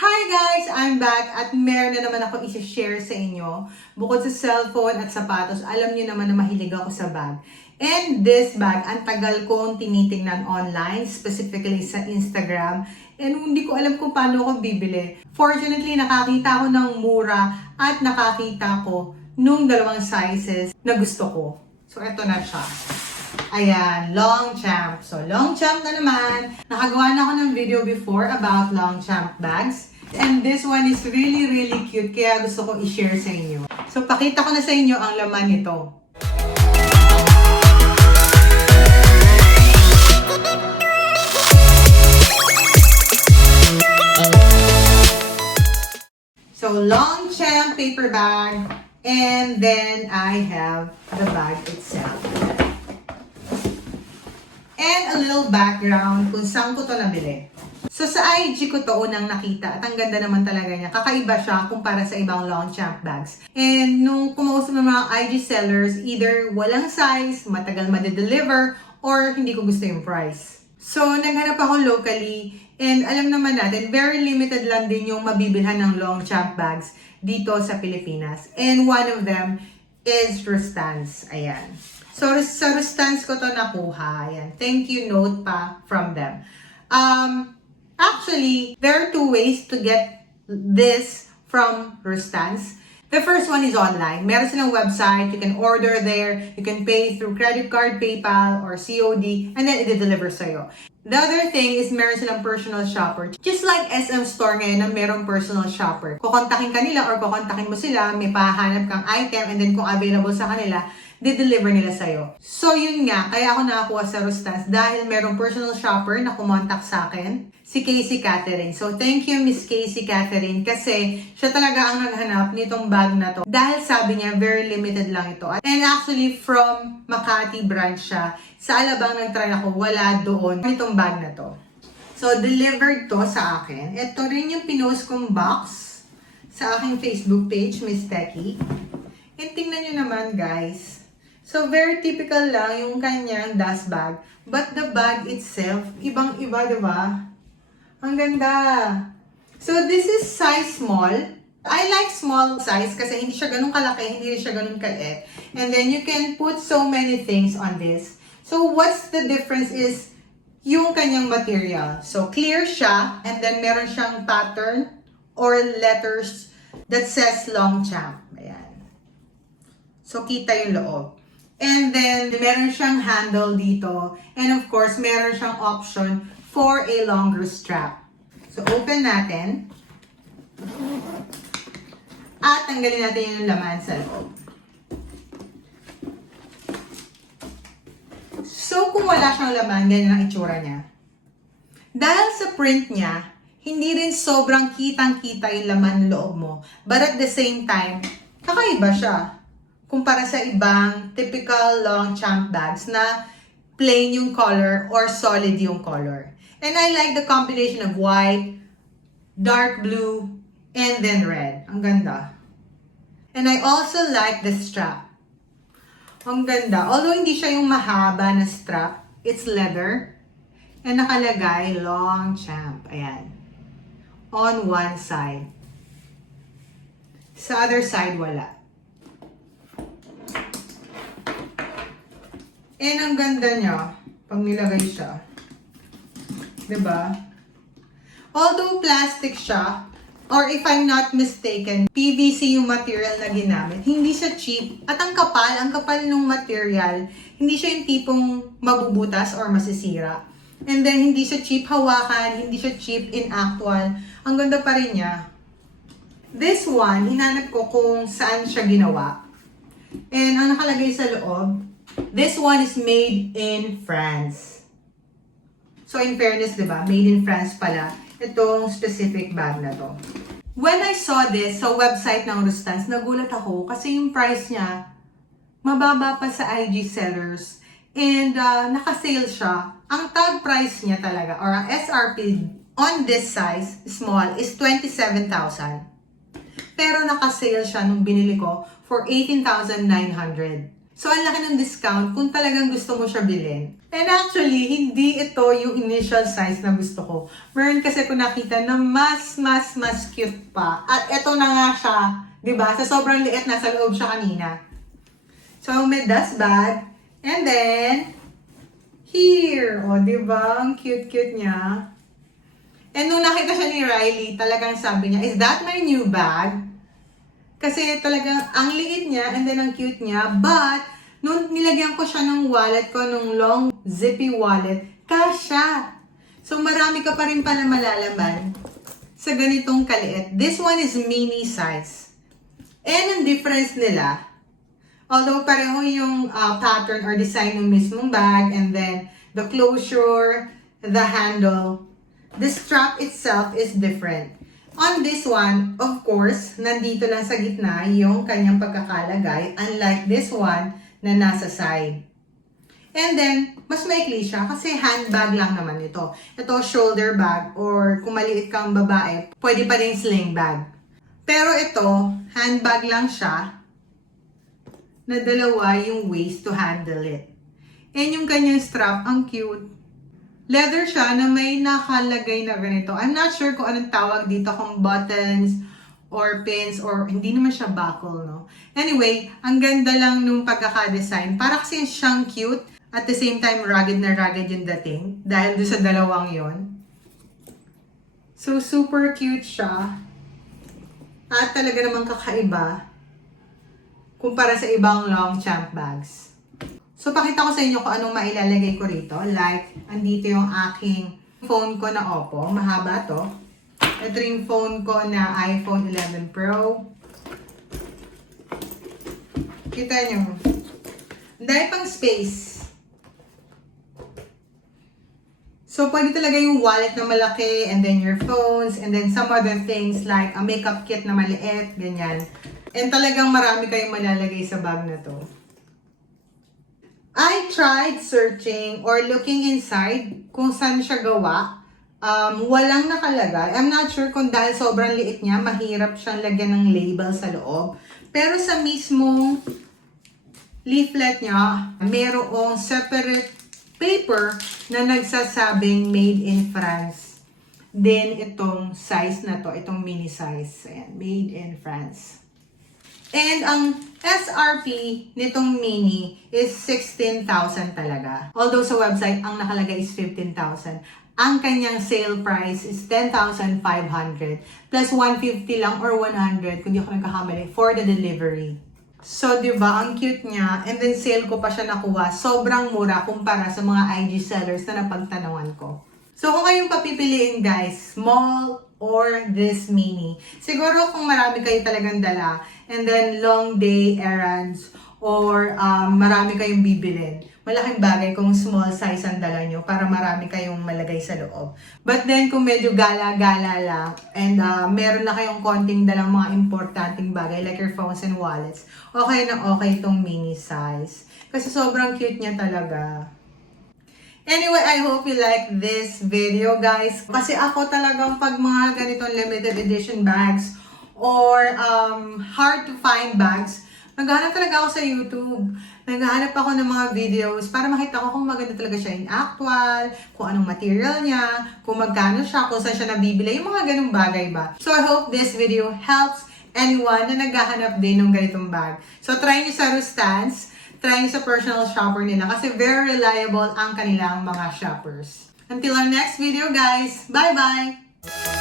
Hi guys! I'm back at meron na naman ako i-share sa inyo. Bukod sa cellphone at sapatos, alam niyo naman na mahilig ako sa bag. And this bag, ang tagal kong tinitingnan online, specifically sa Instagram. And hindi ko alam kung paano ako bibili. Fortunately, nakakita ko ng mura at nakakita ko nung dalawang sizes na gusto ko. So, eto na siya. Ayan, Longchamp. So, Longchamp na naman. Nakagawa na ako ng video before about Longchamp bags. And this one is really, really cute. Kaya gusto ko i-share sa inyo. So, pakita ko na sa inyo ang laman nito. So, Longchamp paper bag. And then, I have the bag itself. And a little background kung saan ko to nabili. So sa IG ko to unang nakita at ang ganda naman talaga niya. Kakaiba siya kumpara sa ibang Longchamp bags. And nung kumausap ng mga IG sellers, either walang size, matagal ma-deliver, or hindi ko gusto yung price. So naghanap ako locally and alam naman natin, very limited lang din yung mabibilhan ng Longchamp bags dito sa Pilipinas. And one of them is Rustans. Ayan. So, sa Rustans ko to nakuha. Ayan. Thank you note pa from them. Actually, there are two ways to get this from Rustans. The first one is online. Meron silang website. You can order there. You can pay through credit card, PayPal, or COD. And then, i-deliver sa'yo. The other thing is meron silang personal shopper. Just like SM Store ngayon na merong personal shopper. Kukontakin ka nila or kukontakin mo sila, may pahanap kang item, and then kung available sa kanila, di-deliver nila sa'yo. So, yun nga, kaya ako nakakuha sa Rustans dahil merong personal shopper na kumontak sa akin, si Casey Catherine. So, thank you, Miss Casey Catherine, kasi siya talaga ang naghanap nitong bag na to. Dahil sabi niya, very limited lang ito. And actually, from Makati branch siya. Sa Alabang nag-try ako, wala doon itong bag na to. So, delivered to sa akin. Ito rin yung pinost kong box sa aking Facebook page, Miss Tekki. And tingnan nyo naman, guys. So, very typical lang yung kanyang dust bag. But the bag itself, ibang-iba, diba? Ang ganda. So, this is size small. I like small size kasi hindi siya ganun kalaki, hindi siya ganun kaliit. And then, you can put so many things on this. So, what's the difference is yung kanyang material. So, clear siya. And then, meron siyang pattern or letters that says Longchamp. Ayan. So, kita yung loob. And then, meron siyang handle dito. And of course, meron siyang option for a longer strap. So, open natin. At tanggalin natin yung laman sa loob. So, kung wala siyang laman, ganyan ang itsura niya. Dahil sa print niya, hindi rin sobrang kitang-kita yung laman loob mo. But at the same time, kakaiba siya kumpara sa ibang typical Longchamp bags na plain yung color or solid yung color. And I like the combination of white, dark blue, and then red. Ang ganda. And I also like the strap. Ang ganda. Although hindi siya yung mahaba na strap, it's leather. And nakalagay Longchamp. Ayan. On one side. Sa other side, wala. And ang ganda niya, pag nilagay siya. Diba? Although plastic siya, or if I'm not mistaken, PVC yung material na ginamit. Hindi siya cheap. At ang kapal ng material, hindi siya yung tipong mabubutas or masisira. And then, hindi siya cheap hawakan, hindi siya cheap in actual. Ang ganda pa rin niya. This one, hinanap ko kung saan siya ginawa. And ang nakalagay sa loob, this one is made in France. So, in fairness, diba? Made in France pala itong specific bag na to. When I saw this sa website ng Rustans, nagulat ako kasi yung price niya mababa pa sa IG sellers. And naka-sale siya. Ang tag price niya talaga, or ang SRP on this size, small, is 27,000. Pero naka-sale siya nung binili ko for 18,900. So, ang laki ng discount kung talagang gusto mo siya bilhin. And actually, hindi ito yung initial size na gusto ko. Meron kasi ko nakita na mas cute pa. At ito na nga siya, di ba? Sa sobrang liit, nasa loob siya kanina. So, may dust bag. And then, here. O, di ba? Ang cute niya. And nung nakita siya ni Riley, talagang sabi niya, is that my new bag? Kasi talagang ang liit niya and then ang cute niya. But, nung nilagyan ko siya ng wallet ko, nung long zippy wallet, kasya. So, marami ka pa rin pala malalaman sa ganitong kaliit. This one is mini size. And ang difference nila, although pareho yung pattern or design ng mismong bag, and then the closure, the handle, the strap itself is different. On this one, of course, nandito lang sa gitna yung kanyang pagkakalagay, unlike this one na nasa side. And then, mas maikli siya kasi handbag lang naman ito. Ito, shoulder bag, or kung maliit kang babae, pwede pa rin sling bag. Pero ito, handbag lang siya, na dalawa yung ways to handle it. And yung kanyang strap, ang cute. Leather siya na may nakalagay na ganito. I'm not sure kung anong tawag dito, kung buttons or pins or hindi naman siya buckle, no? Anyway, ang ganda lang nung pagkaka-design. Para kasi siyang cute, at the same time rugged na rugged yung dating dahil doon sa dalawang yon. So, super cute siya. At talaga namang kakaiba kumpara sa ibang Longchamp bags. So, pakita ko sa inyo kung anong mailalagay ko rito. Like, andito yung aking phone ko na Oppo. Mahaba to. Ito yung phone ko na iPhone 11 Pro. Kita nyo. Dahil pang space. So, pwede talaga yung wallet na malaki, and then your phones, and then some other things like a makeup kit na maliit, ganyan. And talagang marami kayong malalagay sa bag na to. I tried searching or looking inside kung saan siya gawa. Walang nakalagay. I'm not sure kung dahil sobrang liit niya, mahirap siyang lagyan ng label sa loob. Pero sa mismong leaflet niya, merong separate paper na nagsasabing made in France. Then, itong size na to, itong mini size. Ayan, made in France. And ang SRP nitong mini is 16,000 talaga. Although sa website, ang nakalagay is 15,000. Ang kanyang sale price is 10,500 plus 150 lang or 100 kung di ako nagkakamali for the delivery. So, di ba, ang cute niya. And then, sale ko pa siya nakuha. Sobrang mura kumpara sa mga IG sellers na napagtanawan ko. So, kung kayong papipiliin, guys, small or this mini. Siguro kung marami kayo talagang dala, and then long day errands, or marami kayong bibilin, malaking bagay kung small size ang dala nyo para marami kayong malagay sa loob. But then, kung medyo gala-gala lang, and meron na kayong konting dalang mga importanteng bagay like your phones and wallets, okay na okay itong mini size. Kasi sobrang cute niya talaga. Anyway, I hope you like this video, guys. Kasi ako talagang pag mga ganitong limited edition bags or hard to find bags, naghahanap talaga ako sa YouTube. Naghahanap ako ng mga videos para makita ko kung maganda talaga siya in actual, kung anong material niya, kung magkano siya, kung saan siya nabibili, yung mga ganung bagay ba. So I hope this video helps anyone na naghahanap din ng ganitong bag. So try nyo sa Rustans, try nyo sa personal shopper nila kasi very reliable ang kanilang mga shoppers. Until our next video, guys. Bye-bye!